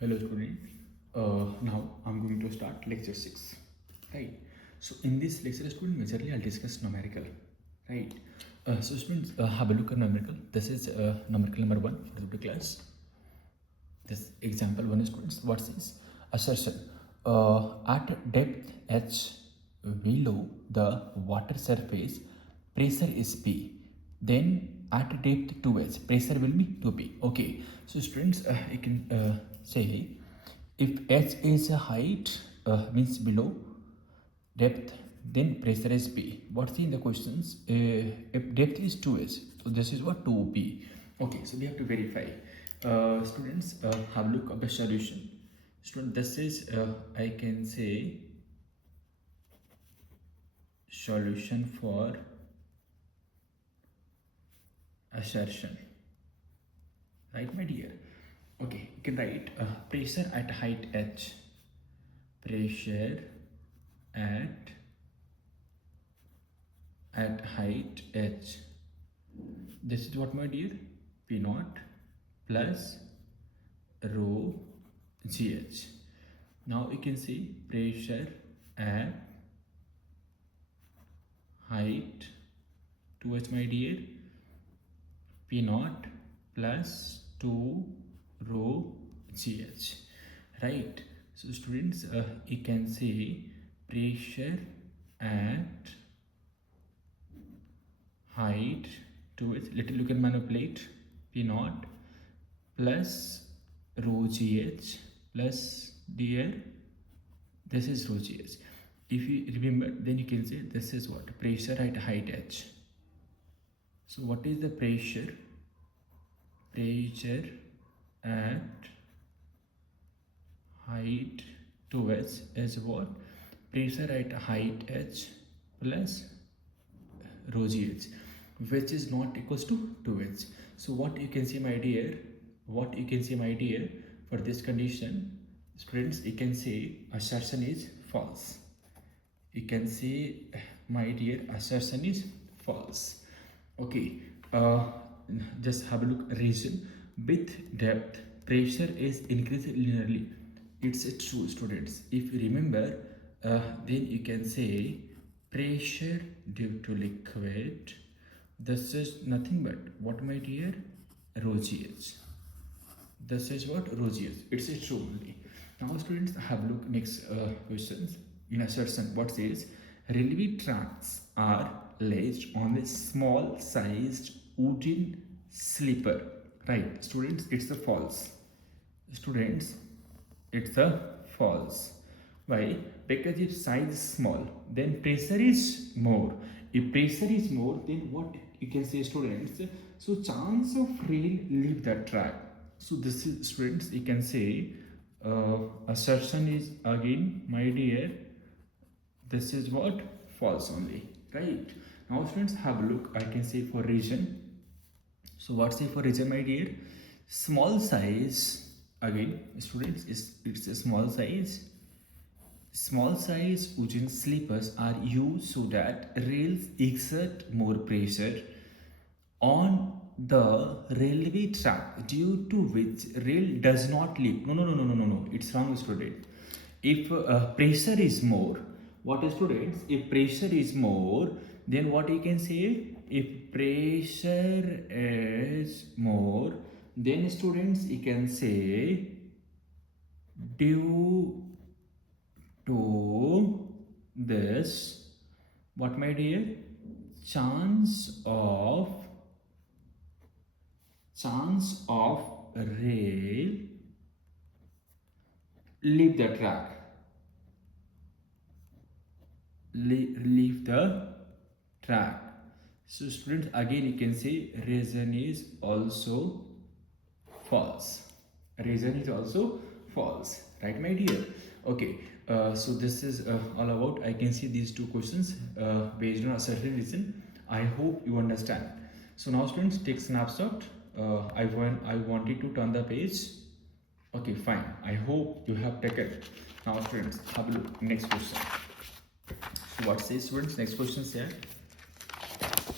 Hello student. Now I'm going to start lecture 6. Right. So in this lecture student majorly I'll discuss numerical. Right. So students have a look at numerical. This is numerical number 1 for the class. This example 1 students. What is assertion? At depth h below the water surface, pressure is P. Then at depth 2h, pressure will be 2P. Okay. So students, you can say if h is a height means below depth, then pressure is P. What's in the questions? If depth is 2h, so this is what 2P. Okay, so we have to verify. Students, have a look at the solution. Student, this is I can say solution for assertion, right, my dear? Okay, you can write pressure at height h. Pressure at height h. This is what, my dear? P naught plus rho gh. Now you can see pressure at height 2h, my dear, P naught plus 2 rho gh. Right. So students, you can say pressure at height 2h. Little you can manipulate P naught plus rho gh plus dear, this is rho gh. If you remember, then you can say this is what? Pressure at height h. So what is the pressure? Pressure at height 2h is what? Pressure at height h plus rho gh, which is not equals to 2h. So what you can see, my dear, for this condition, students, you can say assertion is false. You can say, my dear, assertion is false. Okay, just have a look. Reason: with depth, pressure is increased linearly. It's true, students. If you remember, then you can say pressure due to liquid. This is nothing but what, my dear? Rho gh. This is what? Rho gh. It's true only. Now, students, have a look next questions. In assertion, what says? Railway tracks are laid on a small sized wooden sleeper. Right, students, it's a false. Students, it's a false. Why? Because if size is small, then pressure is more. If pressure is more, then what you can say, students? So chance of rail leave the track. So this is, students, you can say assertion is again, my dear, this is what? False only. Right. Now students, have a look. I can say for region. So what say for region, my dear? Small size. Again, students, it's a small size. Small size wooden sleepers are used so that rails exert more pressure on the railway track, due to which rail does not leap. No. It's wrong, student. If pressure is more, what is, students? If pressure is more, then what you can say? If pressure is more, then students, you can say due to this, what, my dear? Chance of rail leave the track. Leave the track. So students, again you can say reason is also false. Reason is also false, right, my dear? Okay, so this is all about, I can see these two questions based on a certain reason. I hope you understand. So now students, take snapshot. I wanted to turn the page. Okay, fine. I hope you have taken. Now students, have a look. Next question. So what says, students? Next question here.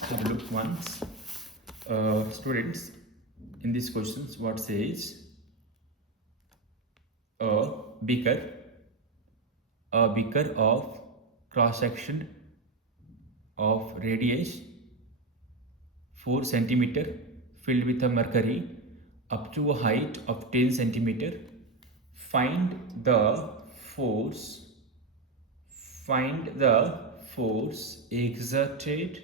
Have a look once. Students, in these questions, what says? a beaker, a beaker of cross section of radius 4 centimeter filled with a mercury up to a height of 10 centimeter. Find the force. Find the force exerted.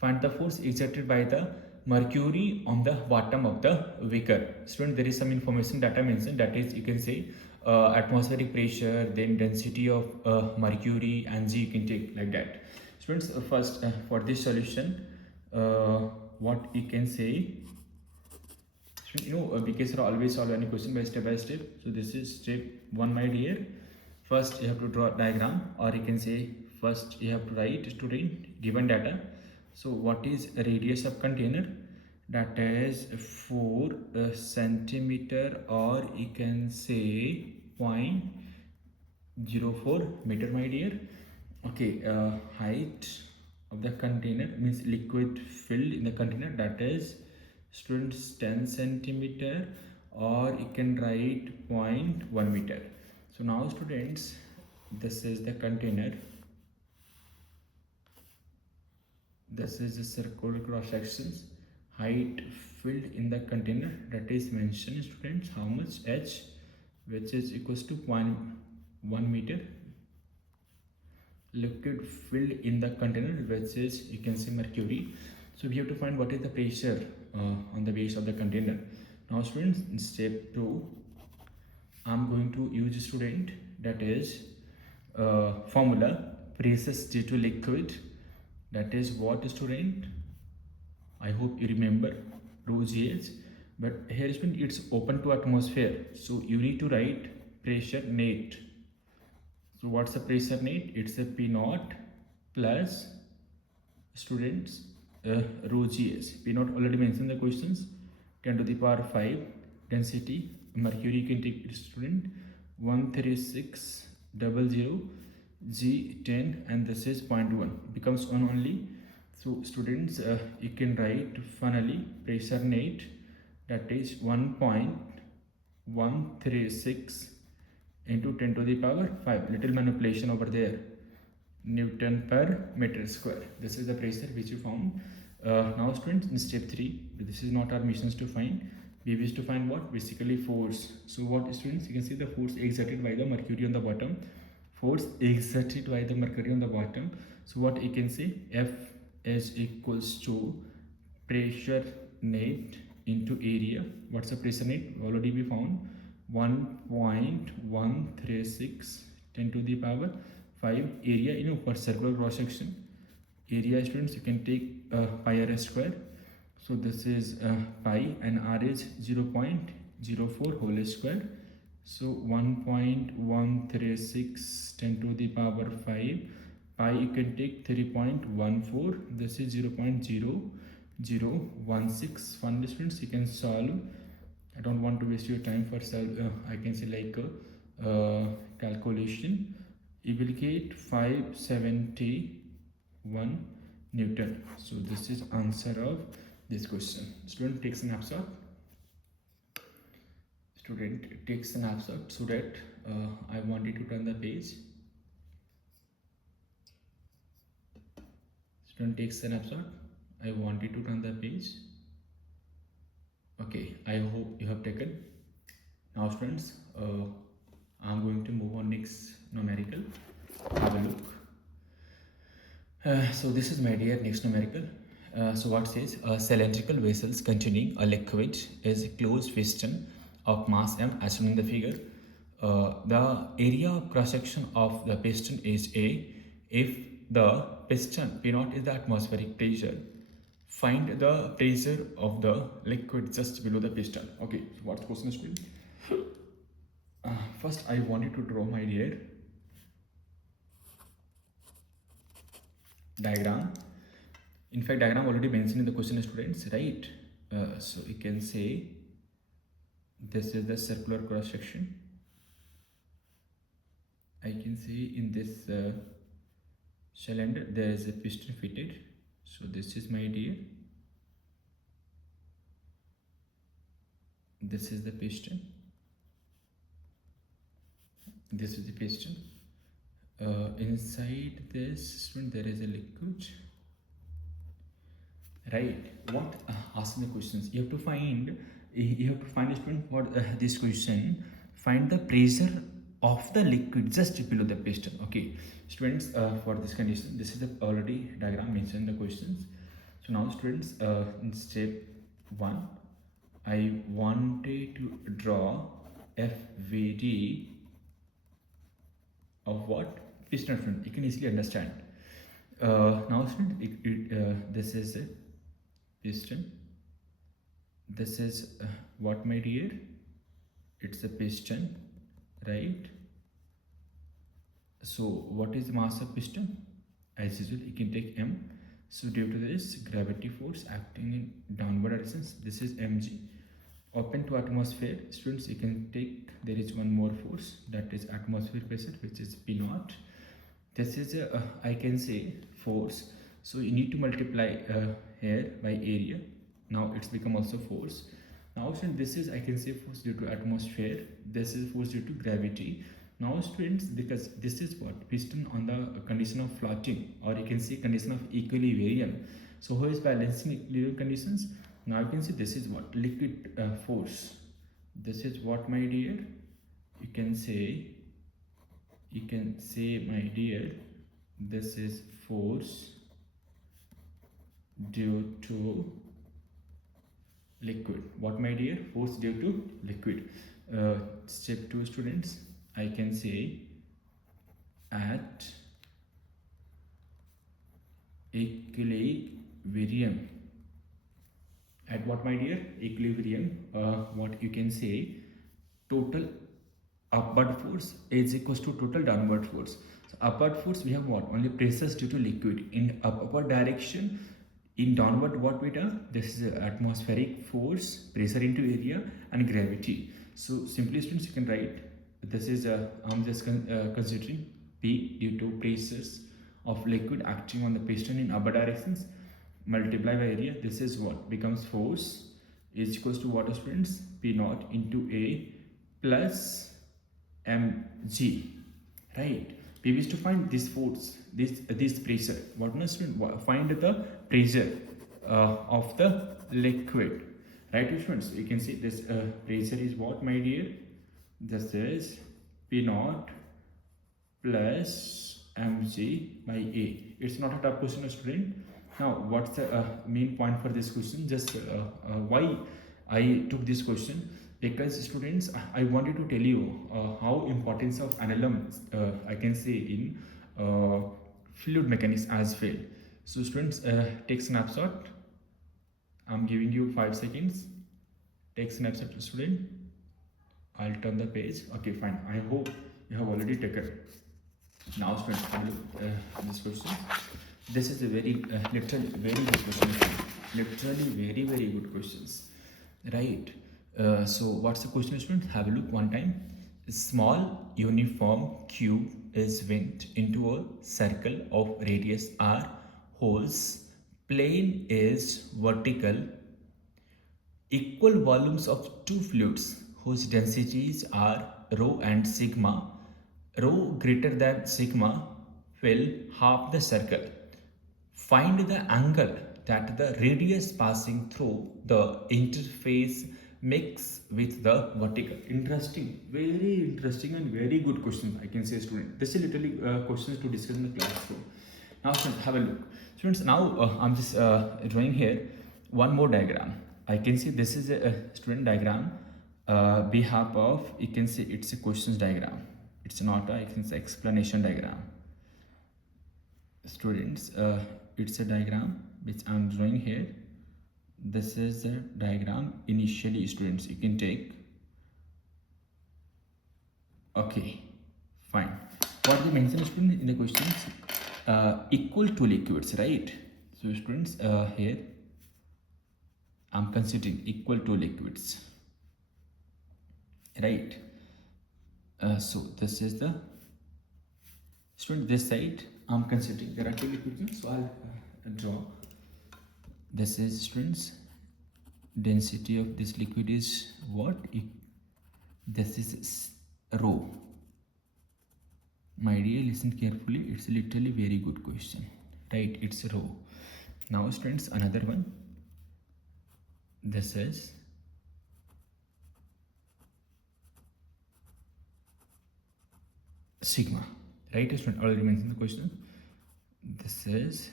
Find the force exerted by the mercury on the bottom of the beaker. Student, there is some information that I mentioned, that is, you can say atmospheric pressure, then density of mercury, and G you can take like that. Students, first for this solution, what you can say, because you always solve any question by step. So this is step 1, my dear. First you have to draw a diagram, or you can say first you have to write student given data. So what is radius of container? That is 4 centimeter, or you can say 0.04 meter, my dear. Okay, height of the container means liquid filled in the container, that is students 10 centimeter, or you can write 0.1 meter. So now students, this is the container, this is the circular cross sections, height filled in the container, that is mentioned students how much h, which is equals to 0.1 meter. Liquid filled in the container, which is you can say mercury. So we have to find what is the pressure on the base of the container. Now students, in step 2 I'm going to use student, that is formula pressure due to liquid, that is what student, I hope you remember rho gh, but here student it's open to atmosphere, so you need to write pressure net. So what's the pressure net? It's a P naught plus students rho gs. P naught already mentioned the questions, 10 to the power 5 density. Mercury can take it student 13600 G10, and this is 0.1 becomes 1 only. So students, you can write finally pressure net, that is 1.136 into 10 to the power 5, little manipulation over there, Newton per meter square. This is the pressure which you found. Now students, in step 3, this is not our missions to find, we wish to find what? Basically force. So what students, you can see the force exerted by the mercury on the bottom, force exerted by the mercury on the bottom. So what you can say, F is equals to pressure net into area. What's the pressure net? Already we found 1.136 10 to the power 5 area, for circular cross section. Area students, you can take pi r square. So this is pi, and r is 0.04 whole square. So 1.136 10 to the power 5 pi, you can take 3.14. This is 0.0016. Fun students, you can solve. I don't want to waste your time for I can say like calculation. You will get 571 Newton. So this is answer of this question. Student takes an snapshot. Student takes an snapshot so that I wanted to turn the page. Student takes an snapshot. I wanted to turn the page. Okay, I hope you have taken. Now students, I'm going to move on next numerical. Have a look. So this is my dear next numerical. So what says, cylindrical vessels containing a liquid is a closed piston of mass m as shown in the figure. The area of cross section of the piston is A. If the piston P naught is the atmospheric pressure, find the pressure of the liquid just below the piston. Okay, so what's the question student? First I wanted to draw my dear diagram. In fact, diagram already mentioned in the question students, right? So you can say this is the circular cross section. I can see in this cylinder there is a piston fitted. So this is my dear, this is the piston. This is the piston. Inside this, student, there is a liquid. Right? What asking the questions? You have to find. You have to find, student, what this question. Find the pressure of the liquid just below the piston. Okay, students. For this condition, this is the already diagram mentioned in the questions. So now, students, in step 1, I wanted to draw FVD of what? Piston, student. You can easily understand. Now, student, this is a piston. This is what, my dear? It's a piston, right? So what is the mass of piston? As usual, you can take M. So due to this gravity force acting in downward directions, this is mg. Open to atmosphere, students, you can take, there is one more force, that is atmospheric pressure, which is P naught. This is I can say force. So you need to multiply here by area. Now it's become also force. Now students, this is, I can say, force due to atmosphere. This is force due to gravity. Now students, because this is what, piston on the condition of floating, or you can say condition of equilibrium. So who is balancing equilibrium conditions? Now you can see this is what, liquid force. This is what, my dear, you can say my dear, this is force due to liquid. What, my dear? Force due to liquid. Step 2, students, I can say at equilibrium. At what, my dear? Equilibrium. What you can say, total upward force is equals to total downward force. So upward force, we have what? Only pressures due to liquid. In upward direction, in downward, what we do? This is atmospheric force, pressure into area, and gravity. So simply, students, you can write, this is I'm just considering P due to pressures of liquid acting on the piston in upward directions, multiply by area. This is what becomes force is equals to what, students? P naught into A plus mg, right? We wish to find this force, this pressure. What must we find? The pressure of the liquid, right, students? You can see this pressure is what, my dear? This is P naught plus mg by A. It's not a tough question, student. Now, what's the main point for this question? Just why I took this question? Because, students, I wanted to tell you how importance of annulum I can say in fluid mechanics as well. So students, take snapshot. I'm giving you 5 seconds. Take snapshot, student. I'll turn the page. Okay, fine. I hope you have already taken. Now, students, have a look at this question. This is a very literally very good question. Literally very good questions, right? So what's the question, student? Have a look one time. A small uniform cube is bent into a circle of radius r, whose plane is vertical. Equal volumes of two fluids whose densities are rho and sigma. Rho greater than sigma fill half the circle. Find the angle that the radius passing through the interface makes with the vertical. Interesting, very interesting and very good question, I can say, student. This is literally questions to discuss in the classroom. Now, students, have a look. Students, now I'm just drawing here one more diagram. I can see this is a student diagram behalf of, you can see it's a questions diagram. It's not a, I can say, explanation diagram. Students, it's a diagram which I'm drawing here. This is the diagram initially, students, you can take. Okay, fine. What they mentioned, students, in the questions, equal to liquids, right? So students, here I'm considering equal to liquids, right? So this is the, student, this side I'm considering there are two liquids, so I'll draw. This is, students, density of this liquid is what? This is rho. My dear, listen carefully, it's literally very good question, right? It's rho. Now students, another one. This is sigma, right? Student already mentioned the question. This is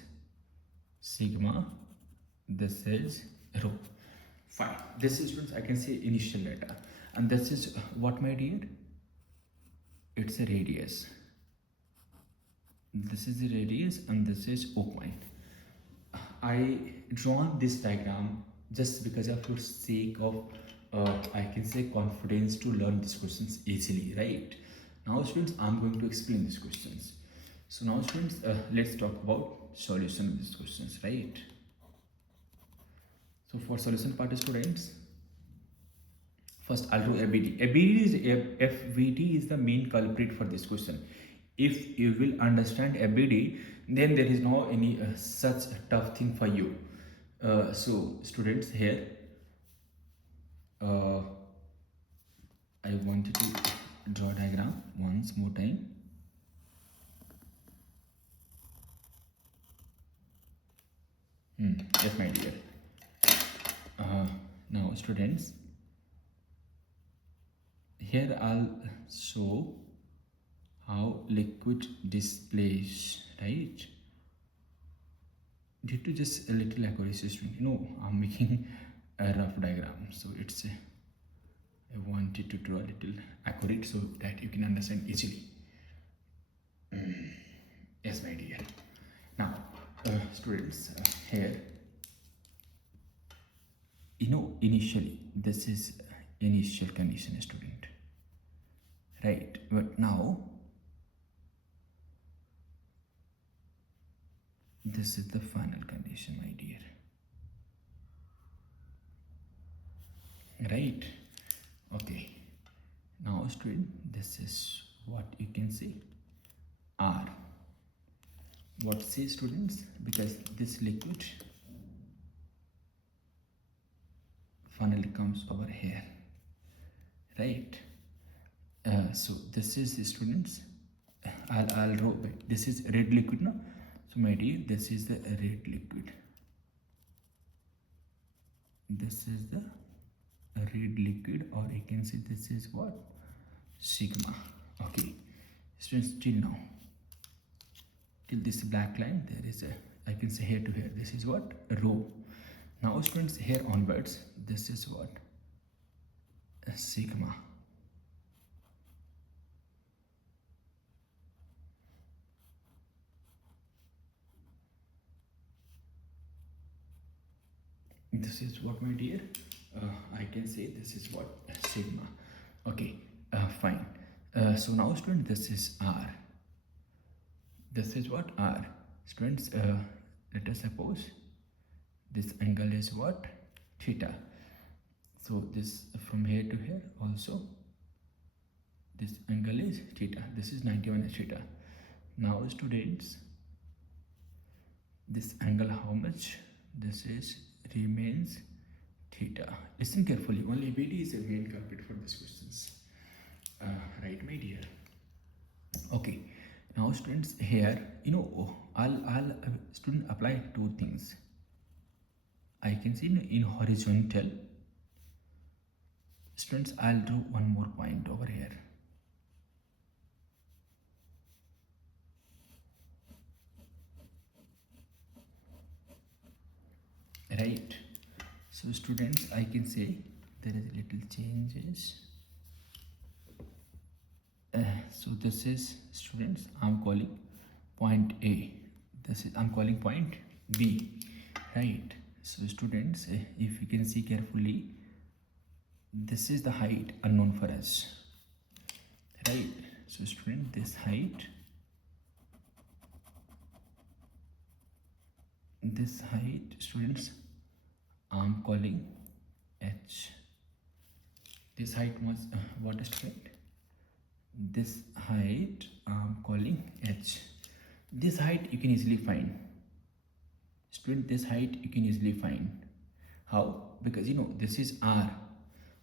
sigma, this is rho. Fine. This is, students, I can say initial data, and this is what, my dear? It's a radius. This is the radius and this is O point. I drawn this diagram just because of your sake of I can say confidence to learn these questions easily, right? Now students, I'm going to explain these questions. So now students, let's talk about solution of these questions, right? So for solution part, students, first I'll do FVD. FVD is the main culprit for this question. If you will understand FVD, then there is no any such tough thing for you. So students, here uh, I wanted to draw a diagram once more time. Yes, my dear. Now students, here I'll show how liquid displays, right? Due to just a little accuracy, student, I'm making a rough diagram, so it's I wanted to draw a little accurate so that you can understand easily. Yes, my dear. Now students, here initially this is initial condition, student, right? But now this is the final condition, my dear, right? Okay, now student, this is what you can see, R. What say, students? Because this liquid finally comes over here, right? So this is the students, I'll draw, this is red liquid now. So my dear, this is the red liquid, this is the red liquid, or you can say this is what, sigma. Okay students, till now, till this black line, there is a, I can say here to here, this is what, rho. Now students, here onwards, this is what, a sigma. This is what, my dear, I can say this is what, sigma. Okay, fine. So now student, this is R. This is what, R. Students, let us suppose this angle is what, theta. So this from here to here also, this angle is theta. This is 91 theta. Now students, this angle how much? This is remains theta. Listen carefully, only BD is a main culprit for these questions. Right, my dear? Okay, now students, here I'll student apply two things. I can see in horizontal, students, I'll do one more point over here. Right, so students, I can say there is little changes. So this is, students, I'm calling point A, this is I'm calling point B, right? So students, if you can see carefully, this is the height unknown for us, right? So student, this height students, I'm calling H. This height was what is student? This height I'm calling H. This height you can easily find, student. This height you can easily find. How? Because this is R,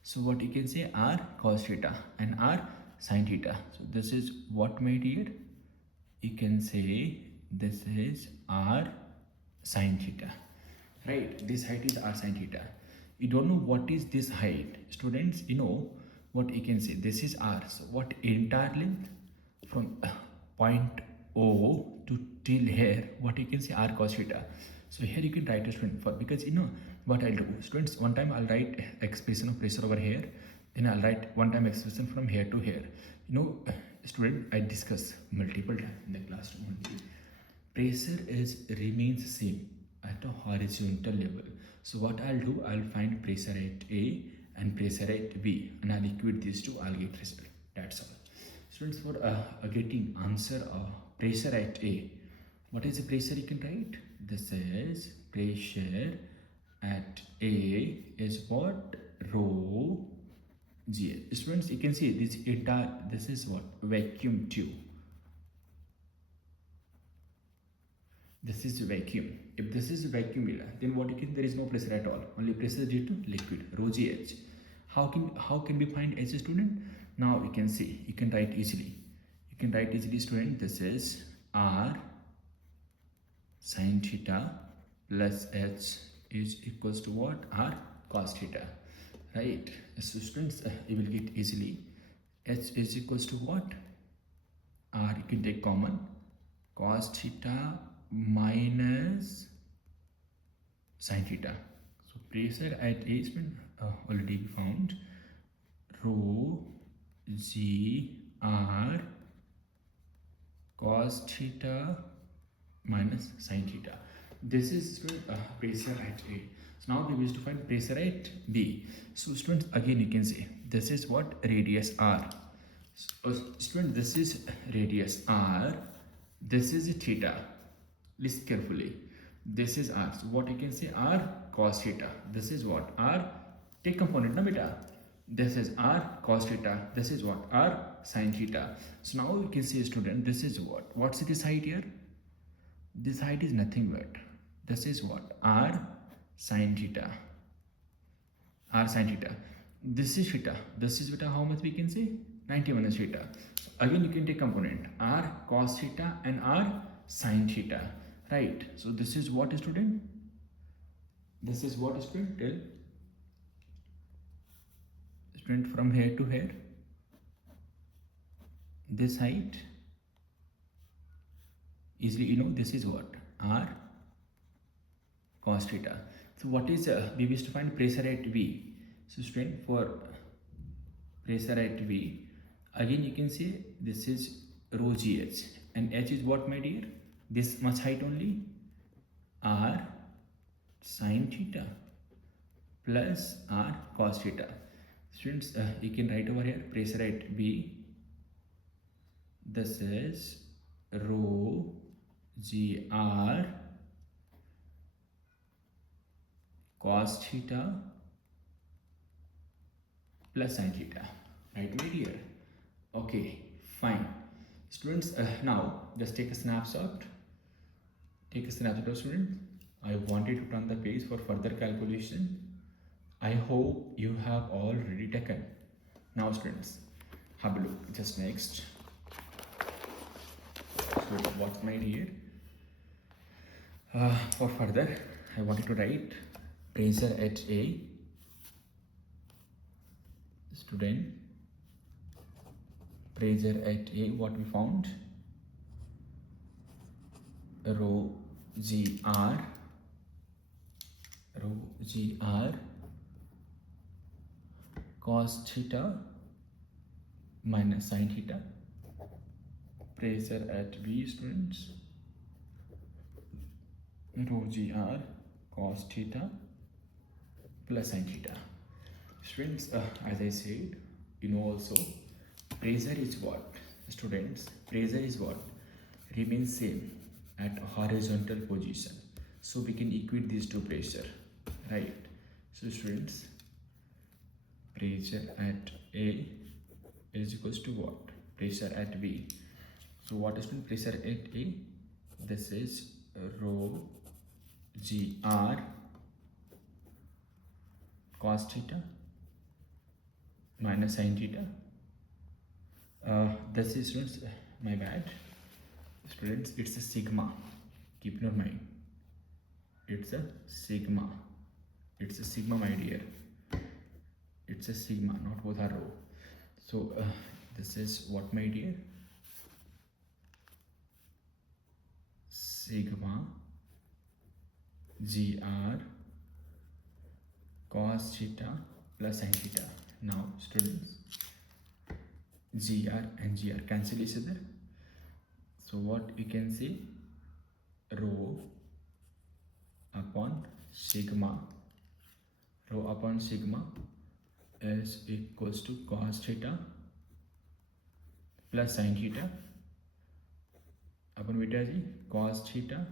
so what you can say, R cos theta and R sin theta. So this is what, my dear, you can say this is r sine theta, right? This height is r sine theta. You don't know what is this height, students. You know what you can say, this is r. So what entire length from point O to till here, what you can say, r cos theta. So here you can write a student for, because you know what I'll do, students, one time I'll write expression of pressure over here, then I'll write one time expression from here to here. You know, student, I discuss multiple times in the classroom only. Pressure is remains same at a horizontal level. So what I'll do, I'll find pressure at A and pressure at B, and I'll equate these two, I'll get result. That's all. Students, for getting answer of pressure at A, what is the pressure you can write? This is pressure at A is what? Rho G. Students, you can see this entire, this is what? Vacuum tube. This is vacuum. If this is vacuum, then what you can, there is no pressure at all. Only pressure due to liquid, rho Gh. How can we find H, student? Now you can see, you can write easily. You can write easily, student. This is R sine theta plus H is equals to what? R cos theta, right? So students, you will get easily H is equals to what? R, you can take common, cos theta minus sine theta. So pressure at A is been already found, rho G R cos theta minus sine theta. This is pressure at A. So now we wish to find pressure at B. So students, again you can say this is what? Radius R. So student, this is radius R, this is theta. Listen carefully. This is R. So what you can say? R cos theta. This is what? R. Take component, na beta. This is R cos theta. This is what? R sin theta. So now you can say, student, this is what? What's this height here? This height is nothing but, this is what? R sin theta. R sin theta. This is theta. This is theta. How much we can say? 90 minus theta. So again you can take component R cos theta and R sin theta. Right. So this is what, student? This is what, student? Tell. Student, from here to here, this height, easily you know, this is what? R cos theta. So what is, we wish to find pressure at V. So student, for pressure at V, again you can say this is rho Gh, and H is what, my dear? This much height only, R sin theta plus R cos theta. Students, you can write over here pressure at B, this is rho Gr cos theta plus sin theta, right, my dear? Okay, fine. Students, now just take a snapshot. Take a snapshot, student. I wanted to turn the page for further calculation. I hope you have already taken. Now students, have a look. Just next. So what's my dear? For further, I wanted to write pressure at A. Student, pressure at A, what we found? Rho Gr cos theta minus sin theta. Pressure at B, students, rho Gr cos theta plus sin theta. Students, as I said, you know also, pressure is what, students? Pressure is what? Remains same at horizontal position. So we can equate these two pressure, right? So students, pressure at A is equals to what? Pressure at B. So what is pressure at A? This is rho Gr cos theta minus sin theta. This is, students, my bad. Students, it's a sigma. Keep in your mind. It's a sigma. It's a sigma, my dear. It's a sigma, not both are rho. So this is what, my dear? Sigma gr cos theta plus sin theta. Now students, gr and gr cancel each other. So what you can say, rho upon sigma is equals to cos theta plus sin theta upon beta g cos theta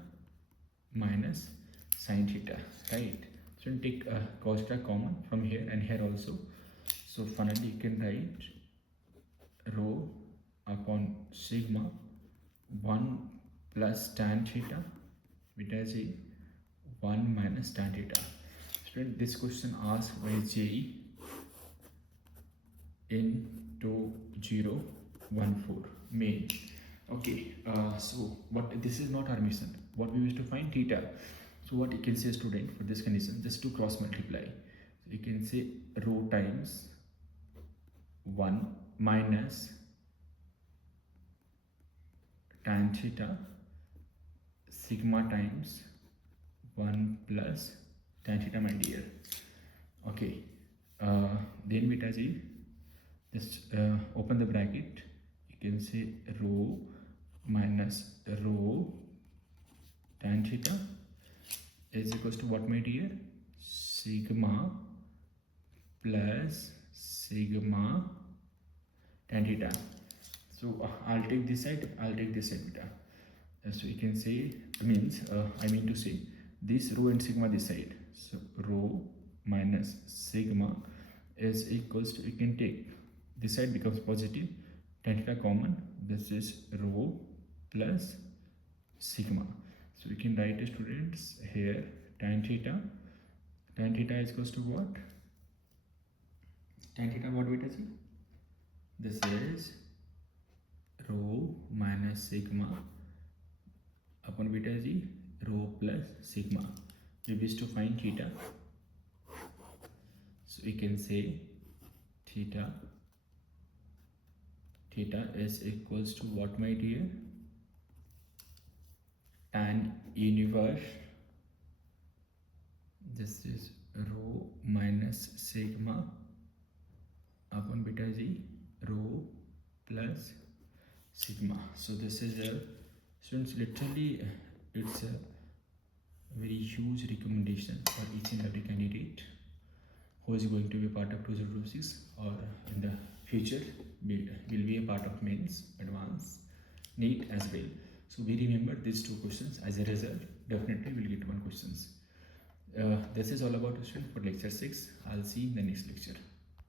minus sin theta, right? So take cos theta common from here and here also. So finally you can write rho upon sigma 1 plus tan theta beta j 1 minus tan theta. Student, this question asked by JE in 2014 May. Okay, so what, this is not our mission. What we wish to find theta. So what you can say, student, for this condition, just to cross multiply. So you can say rho times 1 minus tan theta sigma times 1 plus tan theta, my dear. Okay, then beta g, just open the bracket. You can say rho minus rho tan theta is equals to what, my dear? Sigma plus sigma tan theta. So I'll take this side, I'll take this side beta. So you can say, means I mean to say this rho and sigma this side. So rho minus sigma is equals to, you can take this side becomes positive, tan theta common, this is rho plus sigma. So we can write, students, here tan theta is equals to what? Tan theta what, beta g? This is rho minus sigma upon beta g rho plus sigma. We wish to find theta. So we can say theta is equals to what, my dear? Tan inverse, this is rho minus sigma upon beta g rho plus sigma. So this is a, students, literally it's a very huge recommendation for each and every candidate who is going to be part of 2026 or in the future will be a part of mains, advanced, NEET as well. So we remember these two questions. As a result, definitely we'll get one questions. This is all about student for lecture 6. I'll see you in the next lecture.